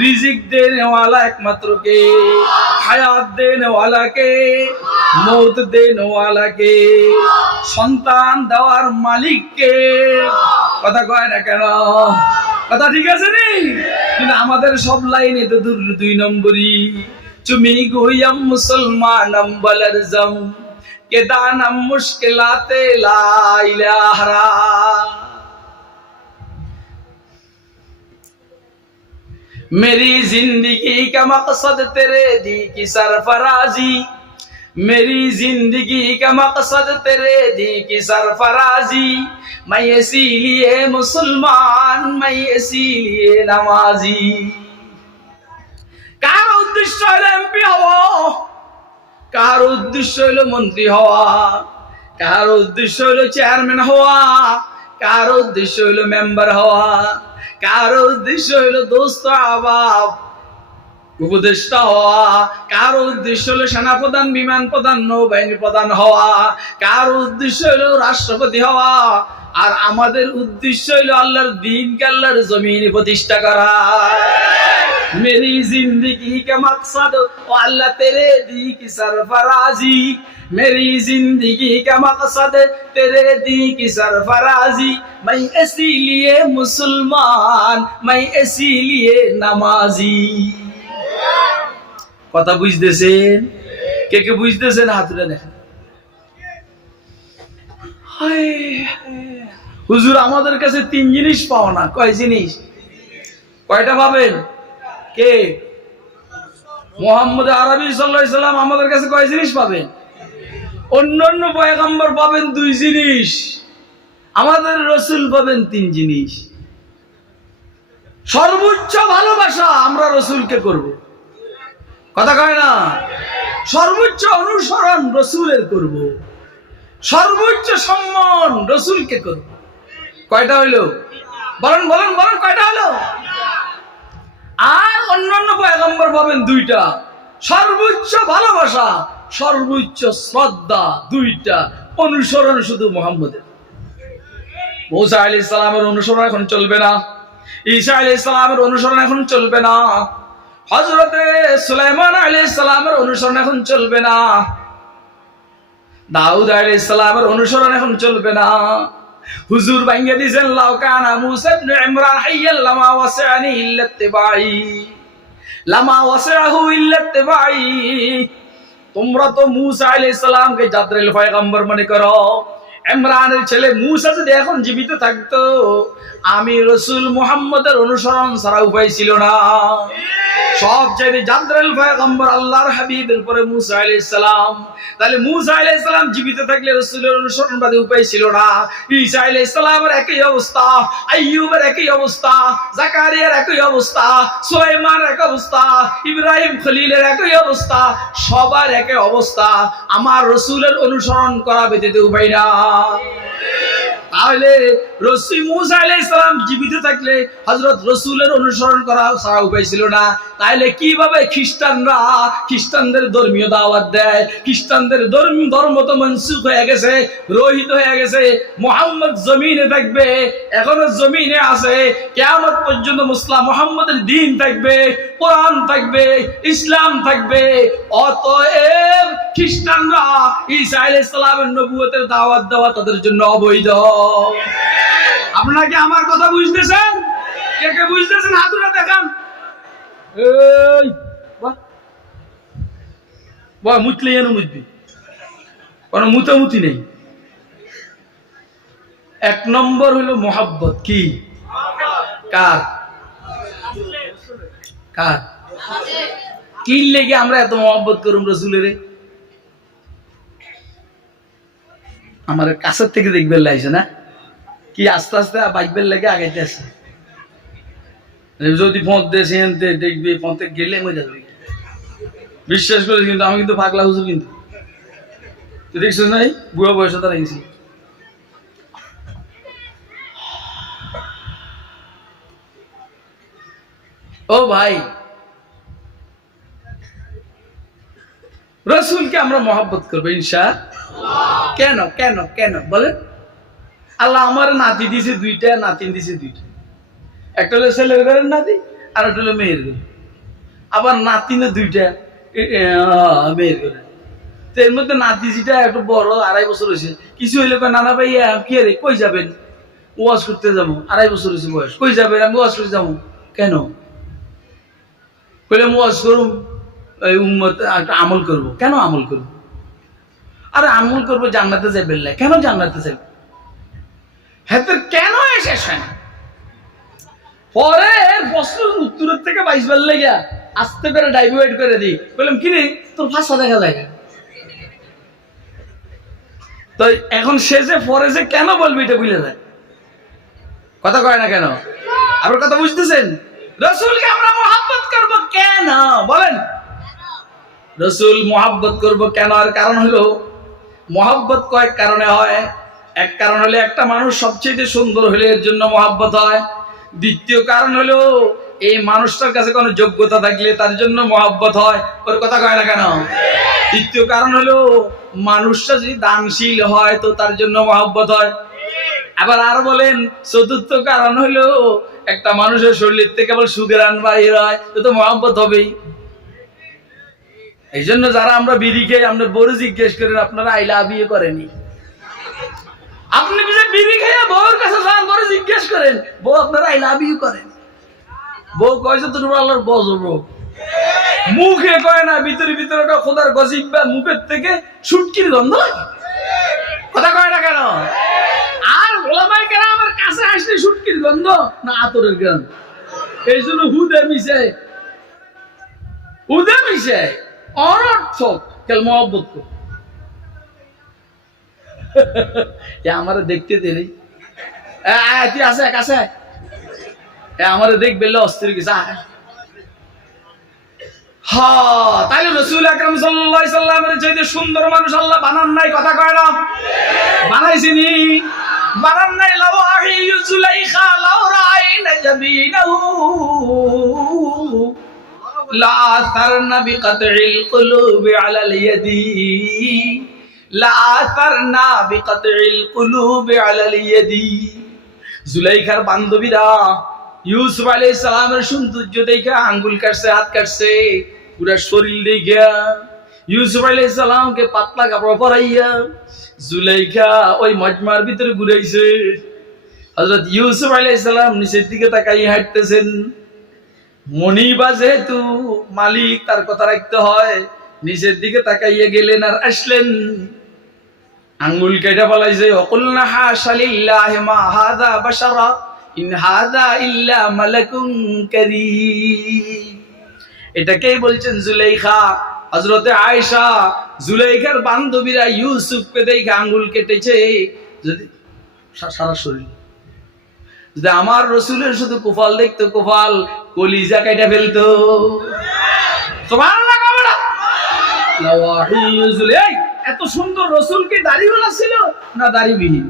রিজিক দেনেওয়ালা একমাত্র কে? হায়াত দেনেওয়ালা কে? মৌত দেনেওয়ালা কে? সন্তান দেওয়ার মালিক কে? কথা কয় না কেন? কথা ঠিক আছে নি? কিন্তু আমাদের সব লাইনে তো 2 নম্বরই। চুমি গোয়াম মুসলমানম বলরজম কে দানম মুশকিলাতে লা ইলাহা। मेरी जिंदगी का मकसद तेरे दी की सरफराजी, मेरी जिंदगी का मकसद तेरे दी की सरफराजी, मैं इसीलिए मुसलमान, मैं इसीलिए नमाजी। কার উদ্দেশ্য হলো এমপি হওয়া, কার উদ্দেশ্য হলো মন্ত্রী হওয়া, কার উদ্দেশ্য হলো চেয়ারম্যান হওয়া, কার উদ্দেশ্য হলো মেম্বার হওয়া, কার উদ্দেশ্য হলো দোস্ত আহবাব উপদেষ্টা হওয়া, কার উদ্দেশ্য হলো সেনাপ্রধান, বিমান প্রধান, নৌবাহিনী প্রধান হওয়া, কার উদ্দেশ্য হলো রাষ্ট্রপতি হওয়া। আর আমাদের উদ্দেশ্য হলো আল্লাহর দ্বীনকে আল্লাহর জমিনে প্রতিষ্ঠা করা। मेरी जिंदगी का मकसद ओ अल्लाह तेरे दी की सरफराजी, मेरी जिंदगी का मकसद तेरे दी की सरफराजी, मैं इसीलिए मुसलमान, मैं इसीलिए नमाजी। কথা বুঝতেছেন? কে কে বুঝতেছেন হাত তুলে দেখেন। হুজুর আমাদের কাছে 3 জিনিস পাও না। কয় জিনিস? কয়টা পাবেন? কে? মুহাম্মদ আরবি সাল্লাল্লাহু আলাইহি সাল্লাম আমাদের কাছে কয় জিনিস পাবেন? অন্যান্য পয়গম্বর পাবেন 2 জিনিস, আমাদের রাসূল পাবেন 3 জিনিস। সর্বোচ্চ ভালোবাসা আমরা রাসূলকে করব। কথা কয় না? সর্বোচ্চ অনুসরণ রাসূলের করব, সর্বোচ্চ সম্মান রাসূলকে করব। কয়টা হইলো? বলেন বলেন বলেন, কয়টা হলো? আর অন্যান্য পয়গম্বর পাবেন 2টা, সর্বোচ্চ ভালোবাসা, সর্বোচ্চ শ্রদ্ধা 2টা, অনুসরণ শুধু মুহাম্মদের। মুসা আলাইহিস সালামের অনুসরণ এখন চলবে না, ঈসা আলাইহিস সালামের অনুসরণ এখন চলবে না, হযরতে সুলাইমান আলাইহিস সালামের অনুসরণ এখন চলবে না, দাউদ আলাইহিস সালামের অনুসরণ এখন চলবে না। হুজুর ভাঙ্গে দিয়েছেন লাউ কানা মুসা ইবনে ইমরান হাইয়াল লামা ওয়াসিআনি ইল্লা ইত্তিবাই, লামা ওয়াসিআহু ইল্লা ইত্তিবাই। তোমরা তো মুসা আলাইহিস সালামকে জাবরাইল পয়গম্বর মনে করো। ইমরানের ছেলে মুসা যদি এখন জীবিত থাকতো, আমি রাসূল মুহাম্মদের অনুসরণ ছাড়া উপায় ছিল না। সব চাইতে জাবরাইল পয়গম্বর আল্লাহর হাবিবের পরে মুসা আলাইহিস সালাম। তাহলে মুসা আলাইহিস সালাম জীবিত থাকলে রাসূলের অনুসরণ বাদে উপায় ছিল না। ঈসা আলাইহিস সালামের একই অবস্থা, আইয়ুবের একই অবস্থা, জাকারিয়ার একই অবস্থা, সুলাইমানের একই অবস্থা, ইব্রাহিম খলিলের একই অবস্থা, সবার একই অবস্থা। আমার রাসূলের অনুসরণ করা ব্যতীত উপায় না। তাহলে রাসূল মুসা আলাইহিস সালাম জীবিত থাকলে হযরত রাসূলের অনুসরণ করা ছাড়া উপায় ছিল না। তাহলে কিভাবে খ্রিস্টানদের ধর্মীয় দাওয়াত দেয়? খ্রিস্টানদের ধর্ম তো মনসুখ হয়ে গেছে, রহিত হয়ে গেছে। মুহাম্মদ জমিনে থাকবে, এখনো জমিনে আছে, কিয়ামত পর্যন্ত মুহাম্মদের দ্বীন থাকবে, কোরআন থাকবে, ইসলাম থাকবে। অতএব খ্রিস্টানরা ঈসা আলাইহিস সালামের নবুয়তের দাওয়াত দেওয়া তাদের জন্য অবৈধ। আপনারা কি আমার কথা বুঝতেছেন? কে কে বুঝতেছেন হাত উঠে দেখান। এই বাহ মুতলে যেন মুতবি, কোনো মুতামুতি নেই। এক নম্বর হলো মোহাব্বত। কি? কার কার কি লেগে আমরা এত মোহাব্বত করুম রাসূলের? আমার কাছের থেকে দেখবেন লাগছে না কি আস্তে আস্তে বাইকবেল লেগে আগাইতে আছে। যদি ফোন দেন দেখবি ফোনতে গেলে মজা যাবে, বিশ্বাস করে। কিন্তু আমি কিন্তু পাগলা হুজুর, কিন্তু তুই দেখছিস নাই বুড়ো বয়সে তারা গেছি। ও ভাই, রাসূলকে আমরা মহব্বত করবো ইনশাআল্লাহ। কেন কেন কেন বলেন? আল্লাহ আমার নাতি দিছে দুইটা, নাতিন দিছে দুইটা। একটা হলো ছেলের ঘরের নাতি, আর একটা হলো মেয়ের ঘরে। আবার নাতিনে দুইটা, মেয়ের ঘরে। তো এর মধ্যে নাতি যেটা একটু বড়, 2.5 বছর হয়েছে, কিছু হইলে নানা ভাই কি রে কই যাবেন? ওয়াজ করতে যাবো। 2.5 বছর হয়েছে বয়স। কই যাবেন? আমি ওয়াজ করতে যাবো। কেন? কইলে ওয়াজ করুম, উম্মত একটা আমল করব। কেন আমল করব? আরে আমল করবো জান্নাতে যাবেন না। কেন জান্নাতে যাবেন? হ্যাঁ কেন এসেছেন? পরে প্রশ্নের উত্তরের থেকে 22 বার লেগে আস্তে করে ডাইভার্ট করে দিই। বললাম কি রে তোর ভাষা দেখা যায়। তো এখন সে যে পরে যে কেন বলবি এটা বুঝে যায়, কথা কয় না কেন? আপনার কথা বুঝতেছেন? রাসূলকে আমরা মহব্বত করব কেন বলেন? রাসূল মহব্বত করব কেন? আর কারণ হলো মহব্বত কয়েক কারণে হয়। এক কারণ হলো একটা মানুষ সবচেয়ে সুন্দর হলে এর জন্য মহব্বত হয়। দ্বিতীয় কারণ হলো এই মানুষটার কাছে কোনো যোগ্যতা থাকলে তার জন্য মহব্বত হয়। ওর কথা কয় না কেন? তৃতীয় কারণ হলো মানুষটা যদি দানশীল হয় তো তার জন্য মহব্বত হয়। আবার আর বলেন চতুর্থ কারণ হলো একটা মানুষের শরীর থেকে কেবল সুঘ্রাণ বাইর হয় তো মহব্বত হবেই। এই জন্য যারা আমরা বিড়ি খেয়ে আমরা বড় জিজ্ঞেস করেন আপনারা আই লাভ ইউ করেনি? আপনি যে বিড়ি খেয়ে বউর কাছে যান, বড় জিজ্ঞেস করেন বউ আপনারা আই লাভ ইউ করেন? বউ কয়েছে তো আল্লাহর বজবো, মুখে কয় না, ভিতরে ভিতরে খোদার গজিব বা মুখের থেকে সুটকির গন্ধ, কথা কয় না কেন? আর ওলামায়ে কেরামের কাছে আসলে সুটকির গন্ধ না আতরের গন্ধ। এই জন্য হুদে মিশে অনর্থক কেল মহব্বত কর। আমার দেখতে দেরি তুই আছে কাছে আমার দেখবে অস্থির কিছু। হ্যাঁ তাইলে রাসূল আকরাম সাল্লাল্লাহু আলাইহি সাল্লামের চাইতে সুন্দর মানুষ আল্লাহ বানান নাই, কথা কয় না? বানাইছিনি? বানান নাই। লাউ আহি যুলাইখা লাউ রাআইনা জাবিনাহু লা আসারনা বিকাতইল কুলুবি আলাল ইয়াদি, লা আসারনা বিকাতইল কুলুবি আলাল ইয়াদি। জুলাইখার বান্ধবীরা ইউসুফ আলাইহিস সালামের সৌন্দর্য দেখে আঙ্গুল কাটছে, হাত কাটছে, পুরা শরীর দেখে ইউসুফ আলাইহিস সালামকে পাতলা কাপড় পরাইয়া জুলাইখা ওই মজমার ভিতরে ঘুরাইছে। হযরত ইউসুফ আলাইহিস সালাম নিচের দিকে তাকাই হাঁটতেছেন। মনিবা যেহেতু মালিক তার কথা রাখতে হয়, নিচের দিকে তাকাইয়া গেলেন আর আসলেন, আঙ্গুল কেটে বলাইছে ওয়াকুলনা হাশা লিল্লাহি মা হাযা বাশারা ইন হাযা ইল্লা মালাকুন কারীম। এটাকেই বলছেন জুলাইখা। হযরতে আয়েশা জুলাইখার বান্ধবীরা ইউসুফকে দেখে আঙ্গুল কেটেছে। যদি সারা শরীর, যদি আমার রসুলের শুধু কুফাল দেখতো, কুফাল কলিজা কাটা ফেলতো। সুবহানাল্লাহ। এত সুন্দর রসুল কি দাড়িওয়ালা ছিল না দাড়িবিহীন?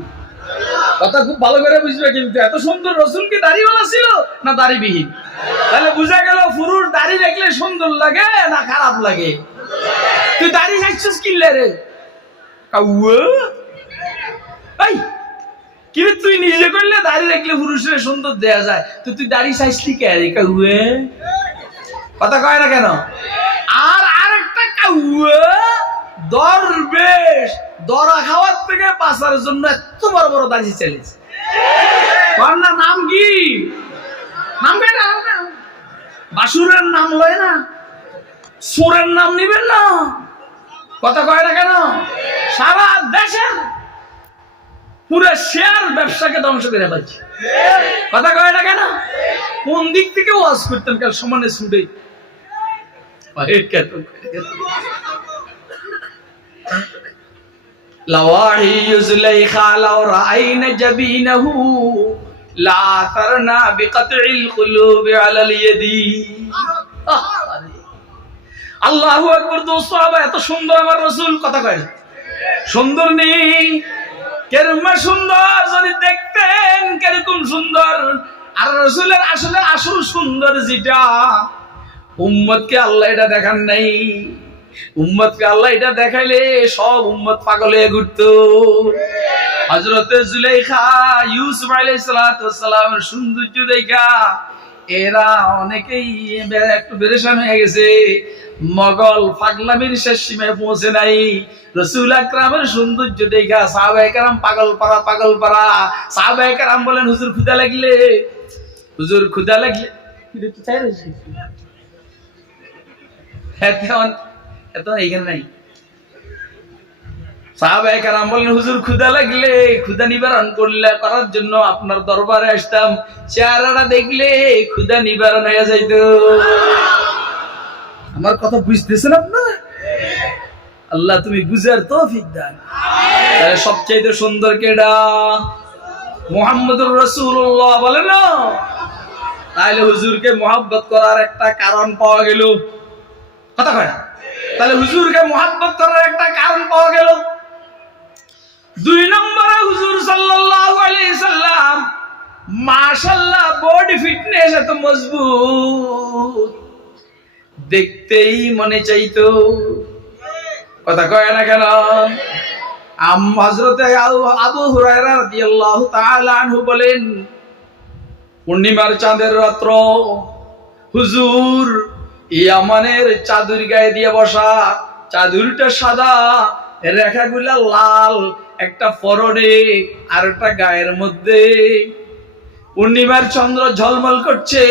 কথা খুব ভালো করে বুঝবে কিন্তু, এত সুন্দর রসুল কি দাড়িওয়ালা ছিল না দাড়িবিহীন? তাহলে বুঝা গেল পুরুষ দাড়ি দেখলে সুন্দর লাগে না খারাপ লাগে। তুই দাড়ি চাইছিস কিনলে রে কিন্তু তুই নিজে করলে দাড়ি দেখলে পুরুষের সুন্দর দেয়া যায়, তো তুই দাড়ি চাইছলি কে রে কাউয়ে? কথা কয় না কেন? আর আরেকটা কাউয়ে দরবেশ দরা খাওয়ার থেকে বাঁচার জন্য এত বড় বড় দাড়ি চালিয়েছে। নাম কি? নাম কেটা? বাসুরের নাম লয় না, সুরের নাম নিবেন না। কথা কয় না কেন? সারা দেশের পুরো শেয়ার ব্যবসাকে ধ্বংস করে ফেলছে। কথা কয় না কেন? কোন দিক থেকে ওয়াজ করতেন কাল সমানে ছুটে লাওয়াহি জুলাইখা লাও রাআইনা জাবিনাহু লা তারনা বিকাতইল কুলুবি আলাল ইয়াদি। আল্লাহু আকবার। দোস্ত এত সুন্দর আমার রাসূল, কথা কয় না সুন্দর নেই? কেরকম সুন্দর যদি দেখতেন কিরকম সুন্দর। আর রাসূলের আসলে আসল সুন্দর যেটা, উম্মতকে আল্লাহ এটা দেখান নাই। উম্মতকে আল্লাহ এটা দেখাইলে সব উম্মত পাগল হয়ে ঘুরতো। হযরতে জুলাইখা ইউসুফ আলাইহিস সালাতু ওয়াস সালামের সৌন্দর্য দেখা এরা অনেকেই একটু পেরেশান হয়ে গেছে। মগল পাগলামির শেষ সীমায় পৌঁছে নাই। রাসূল আকরামের সৌন্দর্য দেখা সাহাবায়ে কেরাম পাগল পারা। সাহাবায়ে কেরাম বলেন হুজুর ক্ষুধা লাগলে, হুজুর ক্ষুধা লাগলে এত এইখানে নাই। সাহাবায়ে কেরাম বলেন হুজুর ক্ষুধা লাগলে, ক্ষুধা নিবারণ করার জন্য আপনার দরবারে আসতাম, চেহারাটা দেখলে ক্ষুধা নিবারণ হয়ে যাইতো। আমার কথা বুঝতেছেন আপনারা? আল্লাহ তুমি বুঝার তৌফিক দান। তাহলে সবচেয়ে সুন্দর কেডা? মুহাম্মদুর রাসূলুল্লাহ বলেন না? তাহলে হুজুরকে মুহাব্বত করার একটা কারণ পাওয়া গেল। কথা কয় না? তাহলে হুজুরকে মুহাব্বত করার একটা কারণ পাওয়া গেল। 2 নম্বরে হুজুর সাল্লাল্লাহু আলাইহি সাল্লাম মাশাআল্লাহ বডি ফিটনেস এত মজবুত, দেখতেই মনে চাইতো। কথা কয় না কেন? হযরতে আবু হুরায়রা রাদিয়াল্লাহু তাআলা আনহু বলেন, পূর্ণিমার চাঁদের রাত্র হুজুর ইয়ামানের চাদর গায়ে দিয়ে বসা, চাদরটা সাদা, রেখাগুলা লাল, একটা পরনে আর একটা গায়ের মধ্যে। পূর্ণিমার চন্দ্র ঝলমল করছে।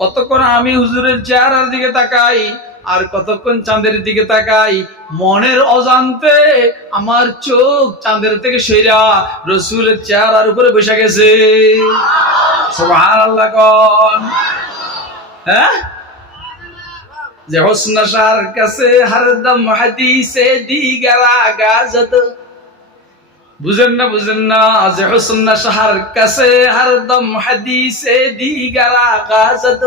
কতক্ষণ আমি হুজুরের চেহারার দিকে তাকাই আর কতক্ষণ চাঁদের দিকে তাকাই, মনের অজান্তে আমার চোখ চাঁদের থেকে সইরা রাসূলের চেহারার উপরে বসে গেছে। সুবহানাল্লাহ কোন? হ্যাঁ, যে হোসনাশার কাছে হরদম হাদিসে দিগারা গাজত। বুঝেন না? যে হোসনাশার কাছে হরদম হাদিসে দিগারা গাজত,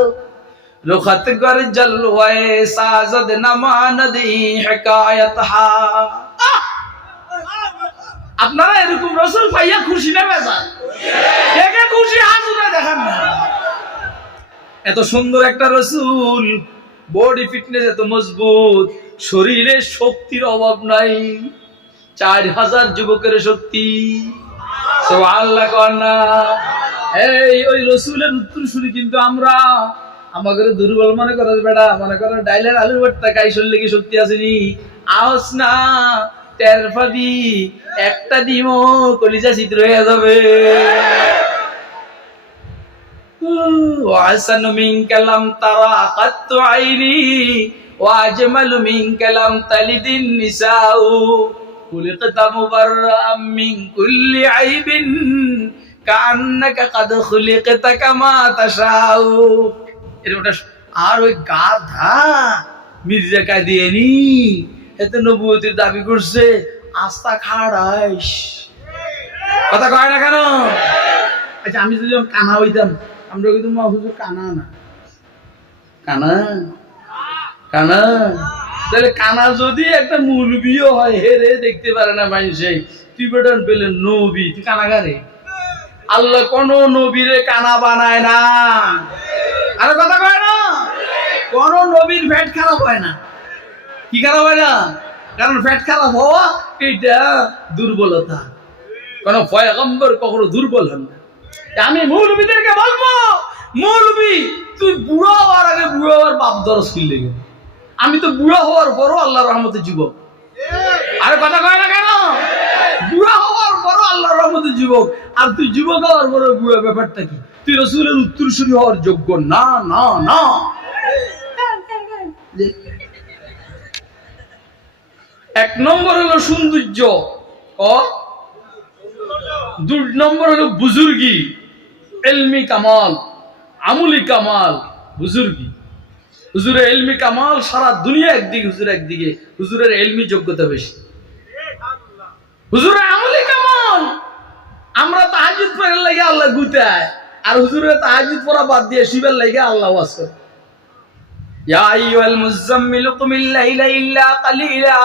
রুখত গর জলওয়ে সাজদ নমানদি হিকায়াত হা। আপনারা এরকম রাসূল পাইয়া খুশি না বেজার? কে খুশি হাজুরা দেখান না। এত সুন্দর একটা রাসূল, বডি ফিটনেস এত মজবুত, শরীরে শক্তির অভাব নাই, 4000 যুবকের শক্তি। সুবহানাল্লাহ কন্না। এই ওই রাসূলের উত্তরসূরি কিন্তু আমরা আমাদের দুর্বল মনে করে বেটা, মনে করে ডাইলের আলুর ভর্তা খাই শরীরে কি শক্তি আসেনি? আওস না টের পাবি, একটা ডিমও কলিজা ছিদ্র হয়ে যাবে। ওয়াসানু মিনকা লাম তারা কাত্তু আইনি وأجمل منك لم تلد النساء خلقت مبرأ من كل عيب كأنك قد خلقت كما تشاء আর ওই গাধা মির্জা কাদিয়ানি এত নবুয়তের দাবি করছে আস্থা খাড়াইস কথা কয় না কেন? আচ্ছা আমি যদি কানা হইতাম আমরা কিন্তু মা হুজুর কানা না কানা কানা তাহলে কানা যদি একটা মৌলবীও হয় হেরে দেখতে পারে না মানুষে তুই বেটন পেলে নবী তুই কানাগারে আল্লাহ কোন নবীরে কানা বানায় না আরে কথা কয় না কোন নবীর পেট খারাপ হয় না কি খারাপ হয় না কারণ পেট খারাপ হওয়া এটা দুর্বলতা কোন পয়গম্বর কখনো দুর্বল হন না আমি মৌলবীদেরকে বলবো মৌলবী তুই বুড়ো হওয়ার আগে বুড়ো হওয়ার বাপ দরজ খুললে গে আমি তো বুড়ো হওয়ার পরও আল্লাহর রহমতে যুবক আরে কথা কয় না কেন বুড়া হওয়ার পরও আল্লাহর রহমতে যুবক আর তুই যুবক হওয়ার পরও বুড়া ব্যাপারটা কি তুই রাসূলের উত্তরসূরি হওয়ার যোগ্য না না না এক নম্বর হলো সৌন্দর্য ও দুই নম্বর হলো বুজুর্গি ইলমি কামাল আমলি কামাল বুজুর্গি হুজুরের ইলমি কামাল সারা দুনিয়া একদিকে হুজুর একদিকে হুজুরের ইলমি যোগ্যতা বেশি হুজুরের আমলি কামাল আমরা তাহাজ্জুদ পড়ার লাগে আল্লাহ গুতায় আর হুজুরের তাহাজ্জুদ পড়া বাদ দিয়ে শিবের লাগে আল্লাহ ওয়াজ করে ইয়া আইয়ুহাল মুযাম্মিলু কুমিল লাইলা ইল্লা কালিলা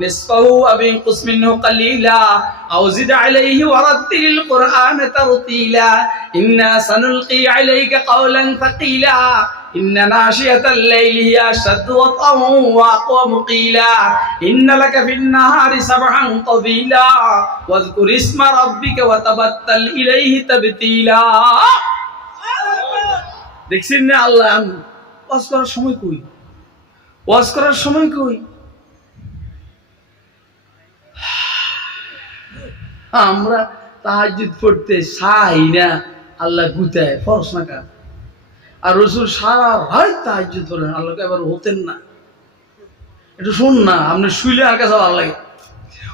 نصفه أو انقص منه قليلا أو زد عليه ورتل القرآن ترتيلا إنا سنلقي عليك قولا ثقيلا إن ناشئة الليل هي أشد وطئا وأقوم قيلا إن لك في النهار سبحا طويلا واذكر اسم ربك وتبتل إليه تبتيلا দেখছেন না আল্লাহ ওয়াজ করার সময় কই ওয়াজ করার সময় কই আমরা তাহাজ্জুদ পড়তে চাই না আল্লাহ গুতায় ফরজ না কার আর রাসূল সারা রাত তাহাজ্জুদ পড়েন আল্লাহকে এবার হতেন না একটু শুন না আপনি শুইলে আর কাছে ভালো লাগে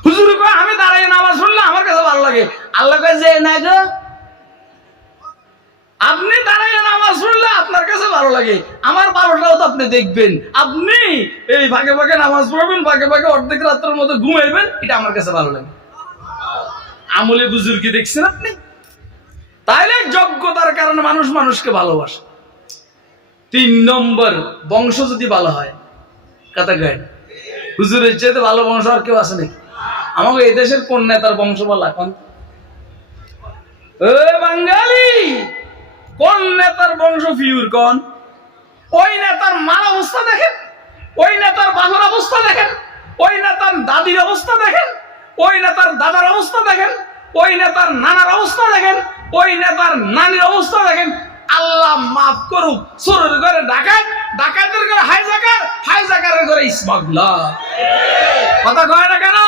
হুজুর কয় আমি দাঁড়ায় নামাজ পড়লে আমার কাছে ভালো লাগে আল্লাহ কয় যে না গো আপনি দাঁড়ায় নামাজ পড়লে আপনার কাছে ভালো লাগে আমার ভালোটাও তো আপনি দেখবেন আপনি এই ভাগে ভাগে নামাজ পড়বেন ভাগে ভাগে অর্ধেক রাত্রের মতো ঘুমাইবেন এটা আমার কাছে ভালো লাগে আমলে বুজুর্গি দেখছেন আপনি তাইলে যোগ্যতার কারণে মানুষ মানুষকে ভালোবাসে তিন নম্বর বংশ যদি ভালো হয় কথা কয় হুজুরের চেয়ে ভালো বংশ আর কেউ আছে নাকি আমাকে এই দেশের কোন নেতার বংশ বলা কোন বাঙালি কোন নেতার বংশ ফিউর কোন ওই নেতার মার অবস্থা দেখেন ওই নেতার বাবার অবস্থা দেখেন ওই নেতার দাদির অবস্থা দেখেন ওই নেতার দাদার অবস্থা দেখেন ওই নেতার নানার অবস্থা দেখেন ওই নেতার নানির অবস্থা দেখেন আল্লাহ মাফ করুক চোরের ঘরে ডাকাত ডাকাতের ঘরে হাইজাকার হাইজাকারের ঘরে স্মাগলার কথা কয় না কেন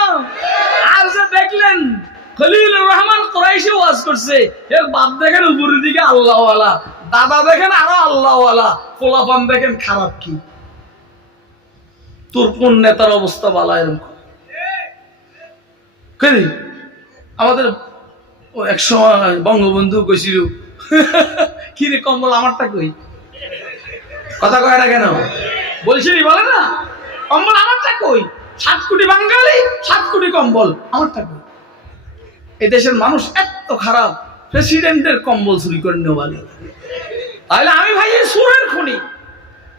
আর যে দেখলেন খলিলুর রহমান কুরাইশি ওয়াজ করছে এর বাপ দেখেন উপরের দিকে আল্লাহওয়ালা দাদা দেখেন আরো আল্লাহওয়ালা পোলাপান দেখেন খারাপ কি তোর কোন নেতার অবস্থা ভালো এরকম আমাদের এক সময় বঙ্গবন্ধু কইছিল কি রে কম্বল আমারটা কই কথা কয় না কেন বলছিলি বলে না কম্বল আমারটা কই 7 কোটি বাঙালি 7 কোটি কম্বল আমারটা কই এই দেশের মানুষ এত খারাপ প্রেসিডেন্টের কম্বল চুরি করে নেওয়া তাহলে আমি ভাই সুরের খুনি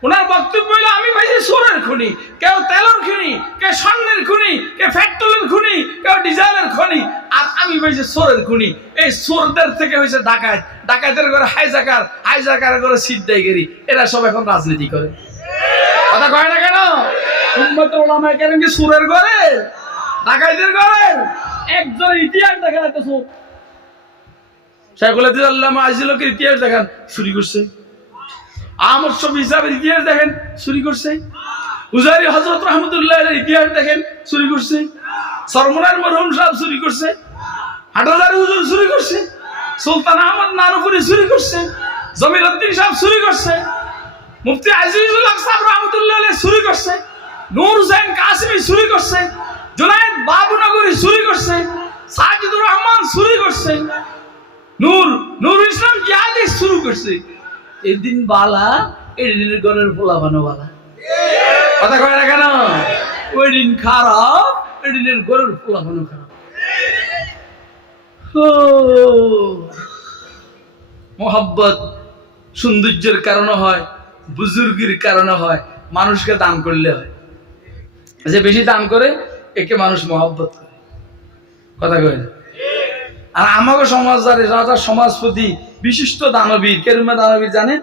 ওনার বক্তব্য হইলো আমি ভাইছি সোরের খুনি কেউ তেলের খুনি কেউ স্বর্ণের খুনি কেউ পেট্রোলের খুনি কেউ ডিজেলের খুনি আর আমি ভাইছি সোরের খুনি এই সোরদের থেকে হয়েছে ডাকাত ডাকাতের ঘরে হাইজাকার হাইজাকারের ঘরে সিদ্দাইগিরি এরা সব এখন রাজনীতি করে কথা কয় না কেন উম্মতের উলামায়ে কেরাম কি সোরের ঘরে ডাকাতের ঘরে একজন ইতিহাস দেখা যাচ্ছে শাইখুল হাদিস আল্লামা আজিলকের ইতিহাস দেখেন চুরি করছে আমার সব হিসাবের ইতিহাস দেখেন চুরি করছে উজারি হযরত রাহমাতুল্লাহির ইতিহাস দেখেন চুরি করছে সরমনার মরহুম সাহেব চুরি করছে হাটহাজারী হুজুর চুরি করছে সুলতান আহমদ নানুপুরি চুরি করছে জমির উদ্দিন সাহেব চুরি করছে মুফতি আজিজুল হক সাহেব রহমতুল্লাহ আলাইহি চুরি করছে, নূর হুসাইন কাসিমি চুরি করছে, জুনায়েদ বাবুনগরী চুরি করছে, সাজিদুর রহমান চুরি করছে, নূর ইসলাম জিহাদি শুরু করছে। এদিন বালা, এদিনের ঘরের পোলাপানো বালা। কথা কয় না কেন? ওই দিন খারাপ, এদিনের ঘরের পোলাপানো খারাপ। মোহাব্বত সৌন্দর্যের কারণে হয়, বুজুর্গির কারণে হয়, মানুষকে দান করলে হয়। যে বেশি দান করে একে মানুষ মোহাব্বত করে। কথা কয় না? আর আমাকে সমাজদারে রাজা সমাজপতি বিশিষ্ট দানবীর, কেরুমা দানবীর জানেন,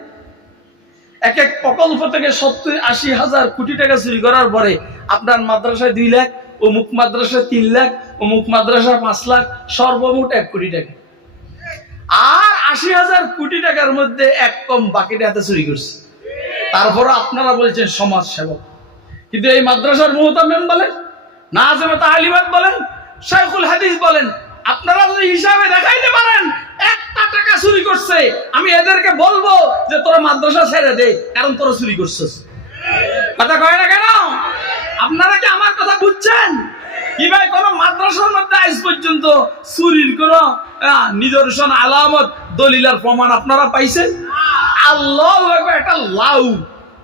এক এক প্রকল্প থেকে 70-80 হাজার কোটি টাকা চুরি করার পরে আপনার মাদ্রাসায় 2 লাখ, অমুক মাদ্রাসায় 3 লাখ, অমুক মাদ্রাসায় 5 লাখ, সর্বমোট 1 কোটি টাকা। আর 80 হাজার কোটি টাকার মধ্যে এক কম বাকিটা হাতে চুরি করছে। তারপর আপনারা বলছেন সমাজ সেবক, কিন্তু এই মাদ্রাসার মুহতামিম বলেন, নাজিমে তালিমাত বলেন, শাইখুল হাদিস বলেন, আপনারা যদি হিসাবে দেখাইতে পারেন 1টা টাকা চুরি করছে, আমি এদেরকে বলবো যে তোরা মাদ্রাসা ছেড়ে দে, কারণ তোরা চুরি করছিস। কথা কয় না কেন? আপনারা কি আমার কথা বুঝছেন? কি ভাই কোন মাদ্রাসার মধ্যে আজ পর্যন্ত চুরির কোন নিদর্শন, আলামত, দলিলার প্রমাণ আপনারা পাইছেন? আল্লাহু আকবার, একটা লাউ,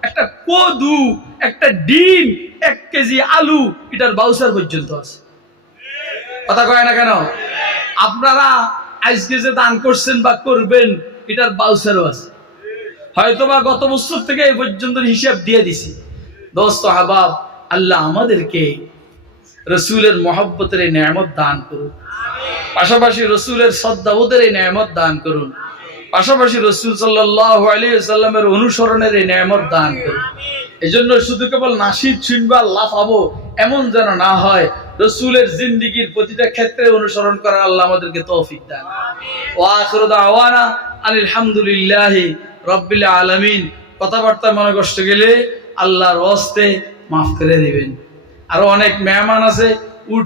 একটা কদু, একটা ডিম, 1 কেজি আলু, এটার বাউচার পর্যন্ত আছে। কথা কয় না কেন? আপনারা আজকে যে দান করছেন বা করবেন, এটার বাউচারও আছে। হয়তোবা গত বছর থেকে এই পর্যন্ত হিসাব দিয়ে দিছি। দোস্ত আহবাব, আল্লাহ আমাদেরকে রসুলের মহব্বতের এই নেয়ামত দান করুন, পাশাপাশি রসুলের সদ্দাওতের এই নেয়ামত দান করুন, পাশাপাশি রসুল সাল্লাল্লাহু আলাইহি ওয়াসাল্লামের অনুসরণের এই নেয়ামত দান করুন। এজন্য শুধু কেবল নাসিদ শুনবা লাফাবো এমন যেন না হয়, রসুলের জিন্দেগীর প্রতিটা ক্ষেত্রে অনুসরণ করার আল্লাহ আমাদেরকে তৌফিক দান। ওয়া আখিরু দাওয়ানা আনিল হামদুলিল্লাহি রাব্বিল আলামিন। কথাবার্তা মনে কষ্ট গেলে আল্লাহর ওয়াস্তে মাফ করে দিবেন। আরো অনেক মেহমান আছে, উঠ